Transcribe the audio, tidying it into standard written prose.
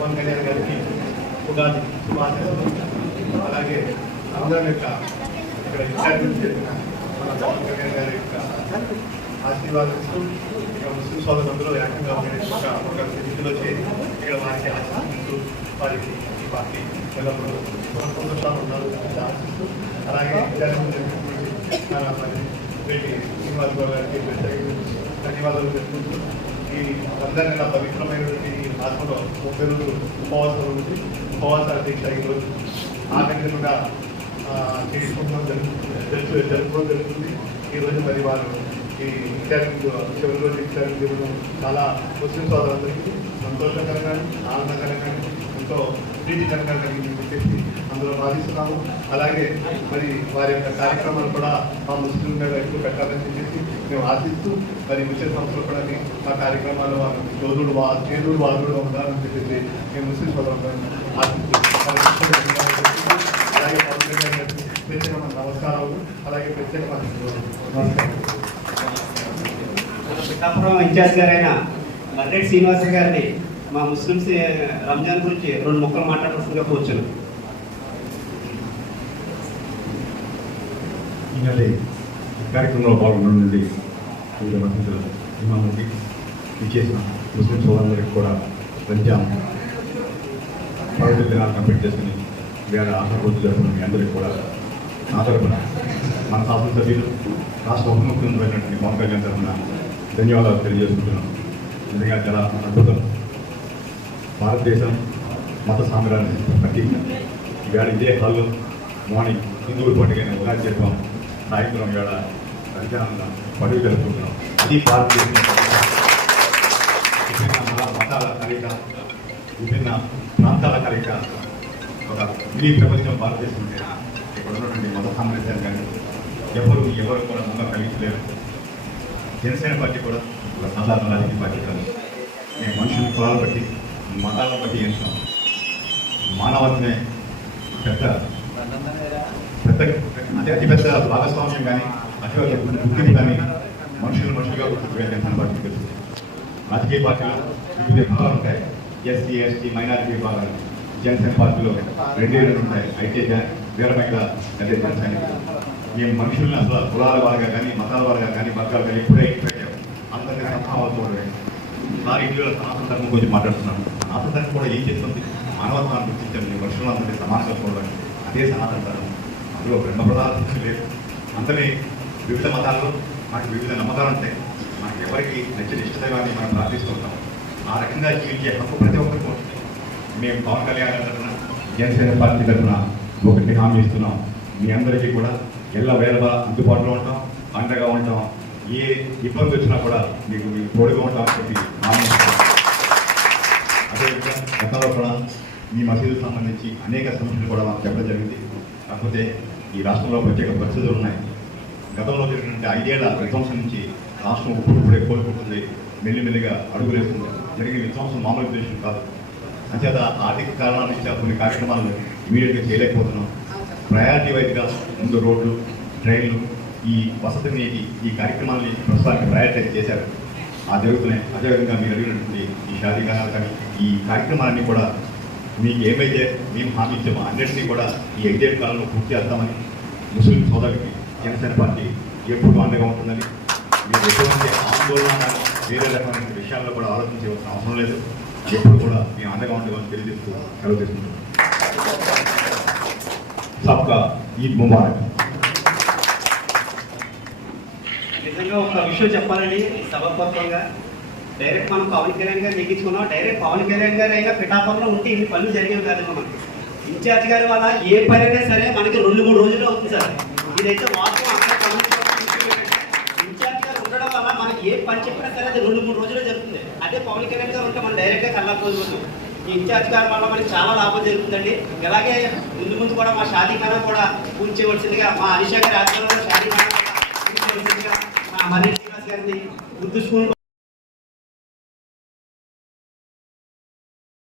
పవన్ కళ్యాణ్ గారికి ఉగాది శుభాకాంక్షలు. అలాగే అందరం యొక్క ఇక్కడ ఇన్ఛార్జ్ చేసిన మన పవన్ కళ్యాణ్ గారి యొక్క ఆశీర్వాదిస్తూ ఇక ముస్లిం సోదరులందరూ ఏకంగా ఒక స్థితిలో చేరి ఇక్కడ వారికి ఆశీర్వదిస్తూ వారికి ఈ పార్టీ ఎల్లప్పుడూ సంతోషాలు ఉన్నారు ఆశిస్తూ అలాగే శ్రీనివాస్ బాబు గారికి ధన్యవాదాలు తెలుపుతూ ఈ రంజాన్ నెల పవిత్రమైనటువంటి ఆత్మలో 30 రోజులు ఉపవాసం ఉంది. ఉపవాసాల దీక్ష ఈరోజు ఆఖరి కూడా చేసుకోవడం జరుపుకోవడం జరుగుతుంది. ఈరోజు మరి వారు ఈ చివరి రోజు ఇచ్చారని చెప్పడం చాలా ముస్లిం సోదరులందరికీ సంతోషకరంగా ఆనందకరంగా ఎంతో ప్రీతికరంగా కలిగిందని చెప్పేసి అందులో భావిస్తున్నాము. అలాగే మరి వారి యొక్క కార్యక్రమాలు కూడా మా ముస్లిం మీద ఎక్కువ పెట్టాలని చెప్పేసి మేము ఆశిస్తూ మరి ముస్లిం సంస్థలు కూడా మా కార్యక్రమాలు వారు చేదుడు వాళ్ళు ఉండాలని చెప్పేసి మేము ముస్లిం సోదరులను ఆశిస్తూ అలాగే ప్రత్యేకమైన నమస్కారాలు అలాగే ప్రత్యేకమైన నమస్కారం. పిఠాపురం ఇన్ఛార్జ్ గారైన మర్రెడ్డి శ్రీనివాస గారిని మా ముస్లిమ్స్ రంజాన్ గురించి 2 ముక్కలు మాట్లాడాల్సిందిగా కూర్చున్నాం. ఈనాటి కార్యక్రమంలో పాల్గొనండి వివిధ మసీదుల ఇమాములకి ఇచ్చేసిన ముస్లిం సోదరులందరికీ కూడా రంజాన్ పవిత్ర దినాలు కంప్లీట్ చేసుకుని వేరే ఆశాపూర్తి జరుపుకున్న మీ అందరికీ కూడా నా తరపున మన శాసనసభ్యులు రాష్ట్ర ఉప ముఖ్యమంత్రి అయినటువంటి పవన్ కళ్యాణ్ తరఫున ధన్యవాదాలు తెలియజేసుకుంటున్నాం. నిజంగా చాలా అద్భుతం. భారతదేశం మత సామ్రాన్ని బట్టి ఇవాళ ఇదే హాల్లో మార్నింగ్ హిందువుల పండుగైన ఉగాది జరుపుతాం. సాయంత్రం ఇవాళ రంజాన్ పండుగ జరుపుకుంటున్నాం. అది భారతదేశం విభిన్న మతాల కలయిక, విభిన్న ప్రాంతాల కలయిక, ఒక మినీ ప్రపంచం భారతదేశం ఉంటే ఇక్కడ ఉన్నటువంటి మత సామ్రాజ్యాన్ని కానీ ఎవరు కూడా ముందు కలిగించలేరు. జనసేన పార్టీ కూడా ఒక సాధారణ రాజకీయ పార్టీ కాదు. మేము మనుషుల కులాలు బట్టి మతాలను బట్టి ఎంచుతాం. మానవత్వమే పెద్ద అతిపెద్ద భాగస్వామ్యం కానీ అతిపెద్ద గుర్తింపు కానీ మనుషులుగా గుర్తించే జనసేన పార్టీ తెలుసు. రాజకీయ పార్టీలో వివిధ విభాగాలు ఉంటాయి. ఎస్సీ ఎస్టీ మైనారిటీ విభాగాలు జనసేన పార్టీలో 2 ఉంటాయి. అయితే వీరమైన అదే జనసేన మేము మనుషుల్ని అసలు కులాల వారిగా కానీ మతాల వారిగా కానీ వర్గాలు కానీ ఎప్పుడే పెట్టాము. అందరినీ సంభావాలు చూడలేదు. నా ఇంట్లో సనాతన ధర్మం గురించి మాట్లాడుతున్నాను. సనాతన ధర్మం కూడా ఏం చేస్తుంది? మానవత్వాన్ని గుర్తించండి. మనుషులందరినీ సమానంగా చూడండి. అదే సనాతన ధర్మం. అందులో బ్రహ్మ ప్రధానం లేదు. అందరి వివిధ మతాల్లో మనకు వివిధ నమ్మకాలు ఉంటాయి. మనకి ఎవరికి నచ్చిన ఇష్టదైవాన్ని మనం ప్రార్థిస్తుంటాం. ఆ రకంగా జీవించే హక్కు ప్రతి ఒక్కరికి ఉంటుంది. మేము పవన్ కళ్యాణ్ తరఫున జనసేన పార్టీ తరఫున ఒకటి హామీ ఇస్తున్నాం. మీ అందరికీ కూడా ఎల్లవేళలా అందుబాటులో ఉంటాం, అండగా ఉంటాం. ఏ ఇబ్బంది వచ్చినా కూడా మీకు తోడుగా ఉంటాం అని చెప్పి హామీ ఇస్తాం. అదేవిధంగా గతంలో కూడా మీ మసీదుకు సంబంధించి అనేక సమస్యలు కూడా మాకు చెప్పడం జరిగింది. కాకపోతే ఈ రాష్ట్రంలో ప్రత్యేక పరిస్థితులు ఉన్నాయి. గతంలో జరిగినటువంటి 5 ఏళ్ల విధ్వంసం నుంచి రాష్ట్రం ఇప్పుడే కోలుకుంటుంది. మెల్లిమెల్లిగా అడుగులేస్తుంది. జరిగిన విధ్వంసం మామూలు ఉద్దేశం కాదు. అంచేత ఆర్థిక కారణాల నుంచి కొన్ని కార్యక్రమాలను ఇమీడియట్గా చేయలేకపోతున్నాం. ప్రయారిటీ వైజ్గా ముందు రోడ్లు, ట్రైన్లు, ఈ వసతి నీటి ఈ కార్యక్రమాలని ప్రస్తుతానికి ప్రయారిటైజ్ చేశారు. ఆ జరుగుతున్నాయి. అదేవిధంగా మీరు అడిగినటువంటి ఈ షాదీఖానాలు కానీ ఈ కార్యక్రమాలన్నీ కూడా మీకు ఏమైతే మేము హామీ ఇచ్చామో అన్నింటినీ కూడా ఈ 5 ఏళ్ల కాలంలో పూర్తి చేస్తామని ముస్లిం సోదరులకి జనసేన పార్టీ ఎప్పుడు అండగా ఉంటుందని మీరు ఎటువంటి ఆందోళన కానీ వేరే రకమైన విషయాల్లో కూడా ఆలోచించవలసిన అవసరం లేదు. ఎప్పుడు కూడా మేము అండగా ఉండేవాళ్ళని తెలియజేస్తూ సెలవు తీసుకుంటున్నాం. సబ్కా ఈద్ ముబారక్. నిజంగా ఒక విషయం చెప్పాలండి. సభాపత్వంగా డైరెక్ట్ మనం పవన్ కళ్యాణ్ గారు నెగ్గించుకున్నాం. డైరెక్ట్ పవన్ కళ్యాణ్ గారు అయినా పిఠాపురంలో ఉంటే ఇన్ని పనులు జరిగేవి కాదు. మనకి ఇన్ఛార్జ్ గారి వల్ల ఏ పని అయినా సరే మనకి 2-3 రోజుల్లో అవుతుంది సార్. ఇదైతే వాస్తవం. ఇన్ఛార్జ్ గారు ఉండడం వల్ల మనకి ఏ పని చెప్పినా సరే అది 2-3 రోజుల్లో జరుగుతుంది. అదే పవన్ కళ్యాణ్ గారు ఉంటే మనం డైరెక్ట్గా కళ్ళకపోతున్నాం. ఈ ఇన్ఛార్జ్ గారి వల్ల మనకి చాలా లాభం జరుగుతుందండి. అలాగే ముందు కూడా మా షాదీఖానా కూడా పూర్తి చేయవలసిందిగా మా అనిషా గారి ఆధ్వర్యంలో షాదీఖానా పూర్తి చేయవలసిందిగా మా మర్రెడ్డి శ్రీనివాస్ గారిని ఉర్దూ స్కూల్